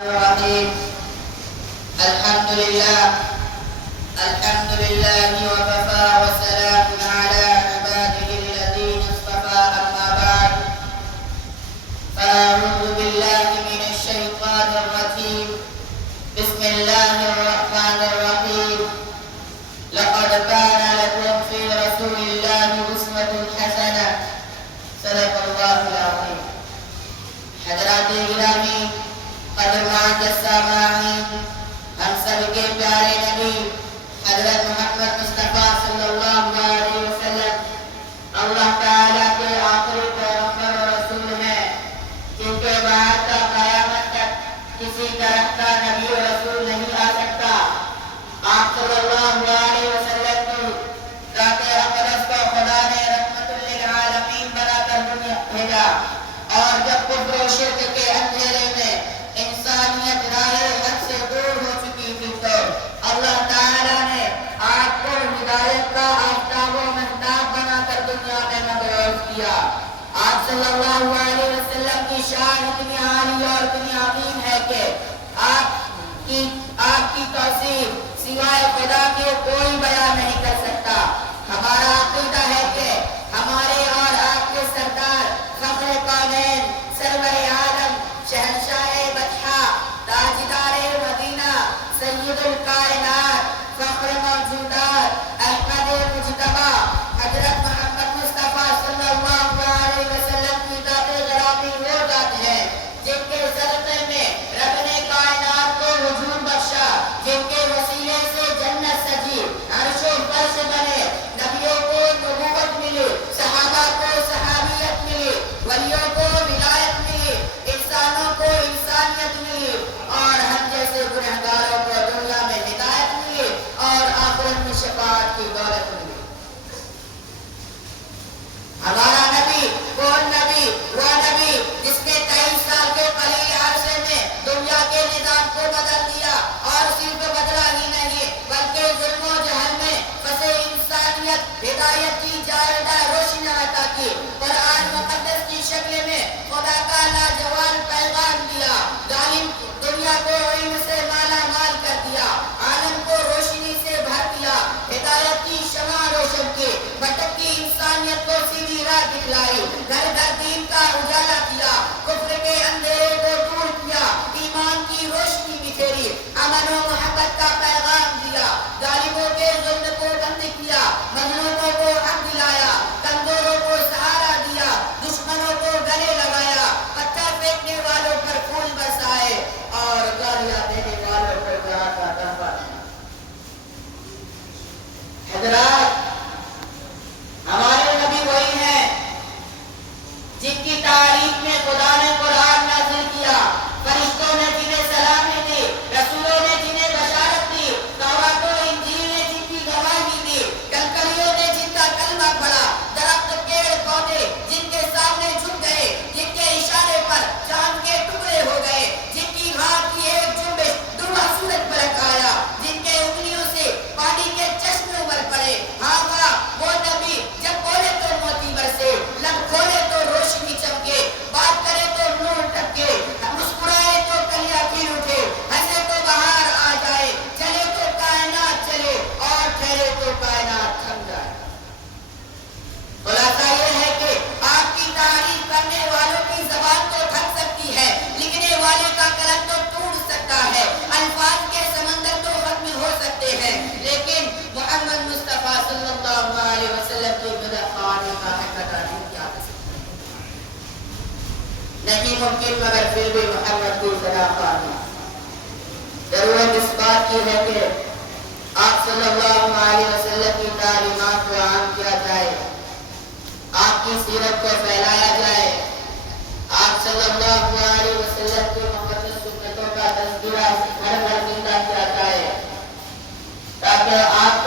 الرحيم. الحمد لله وكفى وسلام على عباده الذين اصطفى أما بعد فأعوذ بالله من الشيطان الرجيم. بسم الله الرحمن الرحيم. لقد كان لكم في رسول الله أسوة حسنة. صدق الله العظيم. حضرات گرامی قدرمند سامعین، ہم سب کے پیارے نبی حضرت محمد مصطفیٰ صلی اللہ علیہ وسلم اللہ تعالیٰ کے آخری پیغمبر و رسول ہیں، جن کے بعد تا قیامت تک کسی طرح کا نبی و رسول نہیں آ سکتا۔ آپ صلی اللہ علیہ وسلم کو ذات اقدس کو خدا نے رحمت للعالمین بنا کر دنیا بھیجا، اور جب کفر و شرک کے اندھیرے میں انسانیت راہ حق سے دور ہو چکی تھی تو اللہ تعالیٰ نے آپ کو ہدایت کا آفتاب و مہتاب بنا کر دنیا میں مبعوث کیا۔ آپ صلی اللہ علیہ وسلم کی شان اتنی عالی اور اتنی عظیم ہے کہ آپ کی توصیف سوائے خدا کے کوئی بیان نہیں کر سکتا۔ ہمارا عقیدہ ہے کہ ہمارے اور آپ کے سردار فخر کونین سرور عالم شہنشاہ بطحا تاجدار مدینہ سید الکائنات فخر موجودات احمد مجتبی حضرت محمد مصطفیٰ صلی اللہ علیہ وسلم کی ذات غرامی وہ ذات ہے جن کے صدقے میں رب نے کائنات کو وجود بخشا، جن کے وسیلے سے جنت سجی، عرش و فرش بنے، نبیوں کو نبوت ملی، صحابہ کو صحابیت ملی، ولیوں کو ولایت ملی، انسانوں کو انسانیت ملی، اور ہم جیسے گنہگاروں کو دنیا میں ہدایت ملی اور آخرت میں شفاعت کی دولت ملی۔ ہمارا نبی کون نبی؟ وہ نبی جس نے 23 سال کے قلیل عرصے میں دنیا کے نظام کو بدل دیا، اور صرف بدلا ہی نہیں بلکہ ظلم و جہل میں پھنسے انسانیت ہدایت کی جاودہ روشنی عطا کی۔ قرآن مقدس کی شکل میں خدا کا لاجواب پیغام دیا، ظالم دنیا کو علم سے مالا مال کر دیا، عالم کو روشنی سے بھر دیا، ہدایت کی شمع روشن کی، بھٹکتی انسانیت کو سیدھی راہ دکھلائی، گھر گھر دین کا اجالا کیا، کفر کے اندھیرے کو دور کیا، ایمان کی روشنی بکھیری، امن و محبت کا پیغام دیا، ظالموں کے ظلم کو بند کیا، مظلوموں کو حق دلایا، کمزوروں کو سہارا دیا، دشمنوں کو گلے لگایا، پتھر پھینکنے والوں پر پھول برسائے اور گالیاں دینے والوں پر پیار کا تحفہ۔ حضرات، ہمارے نبی وہی ہیں جن کی تعریف میں خدا نے قرآن نازل کیا، فرشتوں نے جنہیں سلامی دی، رسولوں نے جنہیں بشارت دی، تورات و انجیل نے جن کی گواہی دی، کنکریوں نے جن کا کلمہ پڑھا، درخت پیڑ پودے جن کے سامنے جھک گئے، جن کے اشارے پر چاند کے ٹکڑے ہو گئے، جن کی ہاتھ کی ایک جنبش دھواں سورج برک آیا، جن کے انگلیوں سے پانی کے چشمے ابل پڑے۔ ہاں واہ، وہ نبی جب بولے تو موتی برسے، لب کھولے تو روشنی چمکے، بات کرے تو نور ٹپکے، مسکرائے تو کلیاں کھل اٹھے، ہنسے تو بہار آ جائے، چلے تو کائنات چلے اور ٹھہرے تو کائنات تھم جائے۔ خلاصہ یہ ہے کہ آپ کی تعریف کرنے والوں کی زبان تو تھک سکتی ہے، لکھنے والے کا قلم تو ٹوٹ سکتا ہے، الفاظ کے سمندر تو ختم ہو سکتے ہیں، لیکن محمد مصطفیٰ صلی اللہ علیہ وسلم کی مدح خوانی کا حقیقت نہیں کیا کر سکتے، نہیں ممکن، مگر پھر بھی محمد کی مدح خوانی۔ ضرورت اس بات کی ہے کہ آپ صلی اللہ علیہ وسلم کی تعلیمات کو عام کیا جائے، آپ کی سیرت کو پھیلایا جائے، آپ صلی اللہ علیہ وسلم کی مقدس سنتوں کا تذکرہ گھر گھر زندہ کیا جائے، تاکہ آپ